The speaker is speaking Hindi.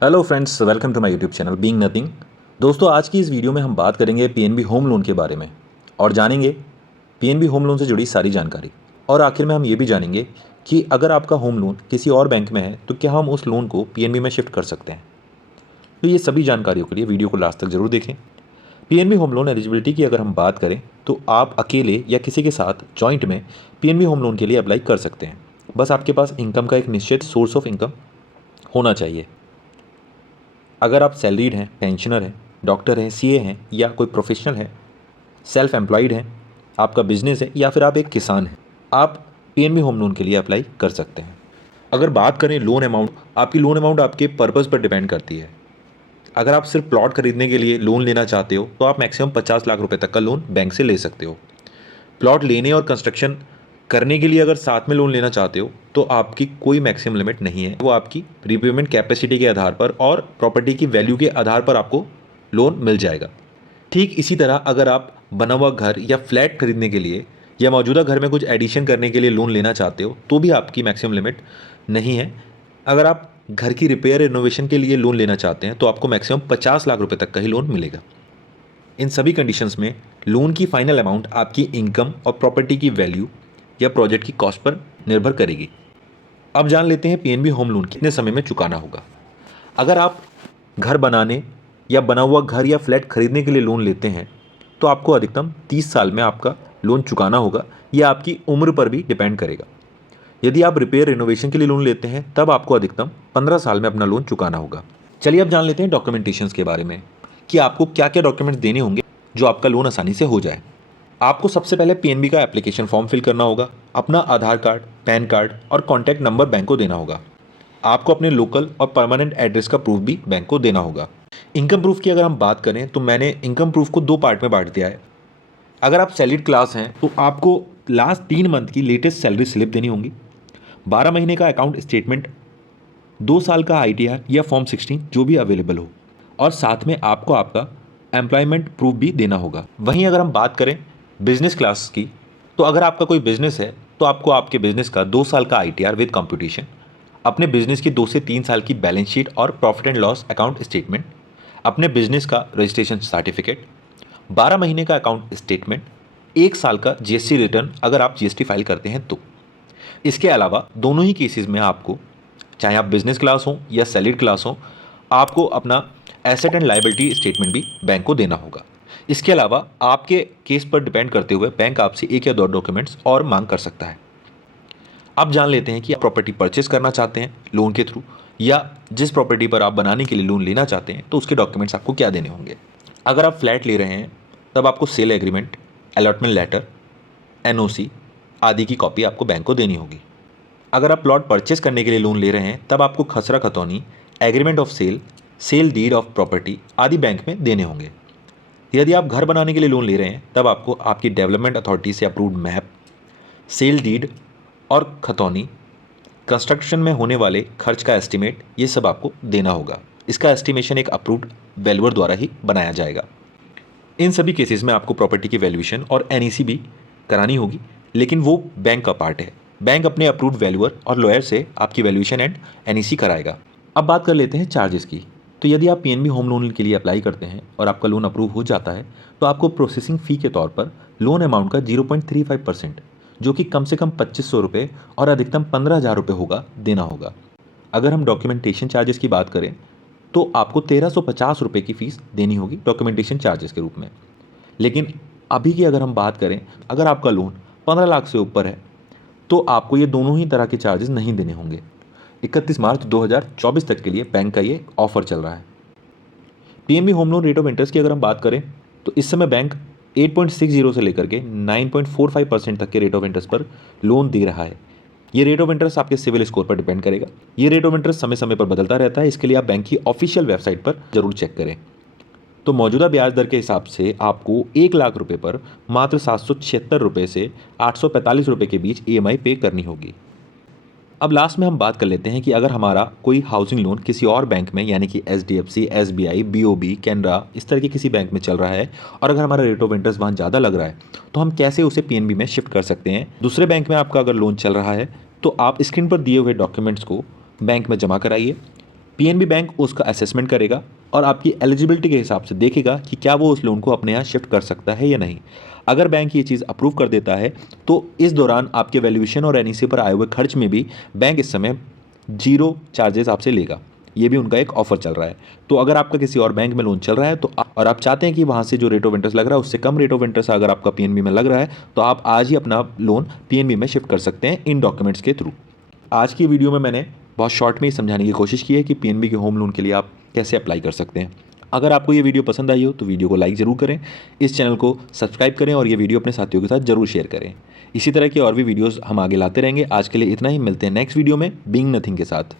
Hello friends, welcome to my YouTube channel being nothing. दोस्तों, आज की इस वीडियो में हम बात करेंगे पीएनबी होम लोन के बारे में और जानेंगे पीएनबी होम लोन से जुड़ी सारी जानकारी। और आखिर में हम ये भी जानेंगे कि अगर आपका होम लोन किसी और बैंक में है तो क्या हम उस लोन को पीएनबी में शिफ्ट कर सकते हैं। तो ये सभी जानकारियों के लिए वीडियो को लास्ट तक जरूर देखें। पीएनबी होम लोन एलिजिबिलिटी की अगर हम बात करें तो आप अकेले या किसी के साथ जॉइंट में पीएनबी होम लोन के लिए अप्लाई कर सकते हैं। बस आपके पास इनकम का एक निश्चित सोर्स ऑफ इनकम होना चाहिए। अगर आप सैलरीड हैं, पेंशनर हैं, डॉक्टर हैं, सीए हैं या कोई प्रोफेशनल है, सेल्फ एम्प्लॉयड हैं, आपका बिजनेस है या फिर आप एक किसान हैं, आप पीएनबी होम लोन के लिए अप्लाई कर सकते हैं। अगर बात करें लोन अमाउंट, आपकी लोन अमाउंट आपके पर्पज़ पर डिपेंड करती है। अगर आप सिर्फ प्लॉट खरीदने के लिए लोन लेना चाहते हो तो आप मैक्सिमम 50 लाख रुपए तक का लोन बैंक से ले सकते हो। प्लॉट लेने और कंस्ट्रक्शन करने के लिए अगर साथ में लोन लेना चाहते हो तो आपकी कोई मैक्सिमम लिमिट नहीं है, वो आपकी रीपेमेंट कैपेसिटी के आधार पर और प्रॉपर्टी की वैल्यू के आधार पर आपको लोन मिल जाएगा। ठीक इसी तरह अगर आप बना हुआ घर या फ्लैट खरीदने के लिए या मौजूदा घर में कुछ एडिशन करने के लिए लोन लेना चाहते हो तो भी आपकी मैक्सिमम लिमिट नहीं है। अगर आप घर की रिपेयर रिनोवेशन के लिए लोन लेना चाहते हैं तो आपको मैक्सिमम 50 लाख रुपए तक का ही लोन मिलेगा। इन सभी कंडीशंस में लोन की फाइनल अमाउंट आपकी इनकम और प्रॉपर्टी की वैल्यू या प्रोजेक्ट की कॉस्ट पर निर्भर करेगी। अब जान लेते हैं पीएनबी होम लोन कितने समय में चुकाना होगा। अगर आप घर बनाने या बना हुआ घर या फ्लैट खरीदने के लिए लोन लेते हैं तो आपको अधिकतम 30 साल में आपका लोन चुकाना होगा। यह आपकी उम्र पर भी डिपेंड करेगा। यदि आप रिपेयर रिनोवेशन के लिए लोन लेते हैं तब आपको अधिकतम 15 साल में अपना लोन चुकाना होगा। चलिए अब जान लेते हैं डॉक्यूमेंटेशंस के बारे में कि आपको क्या क्या डॉक्यूमेंट्स देने होंगे जो आपका लोन आसानी से हो जाए। आपको सबसे पहले पीएनबी का एप्लीकेशन फॉर्म फिल करना होगा। अपना आधार कार्ड, पैन कार्ड और कॉन्टैक्ट नंबर बैंक को देना होगा। आपको अपने लोकल और परमानेंट एड्रेस का प्रूफ भी बैंक को देना होगा। इनकम प्रूफ की अगर हम बात करें तो मैंने इनकम प्रूफ को 2 पार्ट में बांट दिया है। अगर आप सैलरीड क्लास हैं तो आपको लास्ट 3 मंथ की लेटेस्ट सैलरी स्लिप देनी होगी, 12 महीने का अकाउंट स्टेटमेंट, 2 साल का आईटीआर या फॉर्म 16 जो भी अवेलेबल हो, और साथ में आपको आपका एम्प्लॉयमेंट प्रूफ भी देना होगा। वहीं अगर हम बात करें बिजनेस क्लास की तो अगर आपका कोई बिजनेस है तो आपको आपके बिजनेस का 2 साल का आईटीआर विद कंप्यूटेशन, अपने बिजनेस की 2 से 3 साल की बैलेंस शीट और profit and loss account statement, अपने बिजनेस का रजिस्ट्रेशन सर्टिफिकेट, 12 महीने का अकाउंट स्टेटमेंट, 1 साल का जीएसटी रिटर्न अगर आप जीएसटी फाइल करते हैं तो। इसके अलावा दोनों ही केसेस में आपको, चाहे आप बिजनेस क्लास हो या सैलरीड क्लास हो, आपको अपना एसेट एंड लायबिलिटी स्टेटमेंट भी बैंक को देना होगा। इसके अलावा आपके केस पर डिपेंड करते हुए बैंक आपसे 1 या 2 डॉक्यूमेंट्स और मांग कर सकता है। अब जान लेते हैं कि आप प्रॉपर्टी परचेस करना चाहते हैं लोन के थ्रू या जिस प्रॉपर्टी पर आप बनाने के लिए लोन लेना चाहते हैं तो उसके डॉक्यूमेंट्स आपको क्या देने होंगे। अगर आप फ्लैट ले रहे हैं तब आपको sale agreement, allotment letter, NOC आदि की कॉपी आपको बैंक को देनी होगी। अगर आप प्लॉट परचेस करने के लिए लोन ले रहे हैं तब आपको खसरा खतौनी, agreement of sale, sale deed of property आदि बैंक में देने होंगे। यदि आप घर बनाने के लिए लोन ले रहे हैं तब आपको आपकी डेवलपमेंट अथॉरिटी से अप्रूव्ड मैप, सेल डीड और खतौनी, कंस्ट्रक्शन में होने वाले खर्च का एस्टीमेट, ये सब आपको देना होगा। इसका एस्टीमेशन एक अप्रूव्ड वैल्यूअर द्वारा ही बनाया जाएगा। इन सभी केसेस में आपको प्रॉपर्टी की वैल्यूएशन और एनईसी भी करानी होगी, लेकिन वो बैंक का पार्ट है। बैंक अपने अप्रूव्ड वैल्यूअर और लॉयर से आपकी वैल्यूएशन एंड एनईसी कराएगा। अब बात कर लेते हैं चार्जेस की। तो यदि आप पीएनबी होम लोन के लिए अप्लाई करते हैं और आपका लोन अप्रूव हो जाता है तो आपको प्रोसेसिंग फ़ी के तौर पर लोन अमाउंट का 0.35% जो कि कम से कम 2500 रुपये और अधिकतम 15,000 रुपये होगा, देना होगा। अगर हम डॉक्यूमेंटेशन चार्जेस की बात करें तो आपको 1350 रुपये की फ़ीस देनी होगी डॉक्यूमेंटेशन चार्जेस के रूप में। लेकिन अभी की अगर हम बात करें, अगर आपका लोन 15 लाख से ऊपर है तो आपको ये दोनों ही तरह के चार्जेस नहीं देने होंगे। 31 मार्च 2024 तक के लिए बैंक का ये ऑफर चल रहा है। PNB home loan rate of interest की अगर हम बात करें तो इस समय बैंक 8.60 से लेकर के 9.45% तक के रेट ऑफ इंटरेस्ट पर लोन दे रहा है। ये रेट ऑफ इंटरेस्ट आपके सिविल स्कोर पर डिपेंड करेगा। ये रेट ऑफ इंटरेस्ट समय समय पर बदलता रहता है, इसके लिए आप बैंक की ऑफिशियल वेबसाइट पर जरूर चेक करें। तो मौजूदा ब्याज दर के हिसाब से आपको 1 लाख रुपए पर मात्र 776 रुपये से 845 रुपये के बीच ईएमआई पे करनी होगी। अब लास्ट में हम बात कर लेते हैं कि अगर हमारा कोई हाउसिंग लोन किसी और बैंक में यानी कि एचडीएफसी, एसबीआई, बीओबी, कैनरा इस तरह के किसी बैंक में चल रहा है और अगर हमारा रेट ऑफ इंटरेस्ट वहाँ ज़्यादा लग रहा है तो हम कैसे उसे पीएनबी में शिफ्ट कर सकते हैं। दूसरे बैंक में आपका अगर लोन चल रहा है तो आप स्क्रीन पर दिए हुए डॉक्यूमेंट्स को बैंक में जमा कराइए। पीएनबी बैंक उसका असेसमेंट करेगा और आपकी एलिजिबिलिटी के हिसाब से देखेगा कि क्या वो उस लोन को अपने यहाँ शिफ्ट कर सकता है या नहीं। अगर बैंक ये चीज़ अप्रूव कर देता है तो इस दौरान आपके वैल्यूएशन और एनईसी पर आए हुए खर्च में भी बैंक इस समय 0 चार्जेस आपसे लेगा। ये भी उनका एक ऑफर चल रहा है। तो अगर आपका किसी और बैंक में लोन चल रहा है तो और आप चाहते हैं कि वहाँ से जो रेट ऑफ इंटरेस्ट लग रहा है उससे कम रेट ऑफ इंटरेस्ट अगर आपका पीएनबी में लग रहा है तो आप आज ही अपना लोन पीएनबी में शिफ्ट कर सकते हैं इन डॉक्यूमेंट्स के थ्रू। आज की वीडियो में मैंने बहुत शॉर्ट में ही समझाने की कोशिश की है कि पीएनबी के होम लोन के लिए आप कैसे अप्लाई कर सकते हैं। अगर आपको ये वीडियो पसंद आई हो तो वीडियो को लाइक ज़रूर करें, इस चैनल को सब्सक्राइब करें और ये वीडियो अपने साथियों के साथ जरूर शेयर करें। इसी तरह की और भी वीडियोस हम आगे लाते रहेंगे। आज के लिए इतना ही, मिलते हैं नेक्स्ट वीडियो में बीइंग नथिंग के साथ।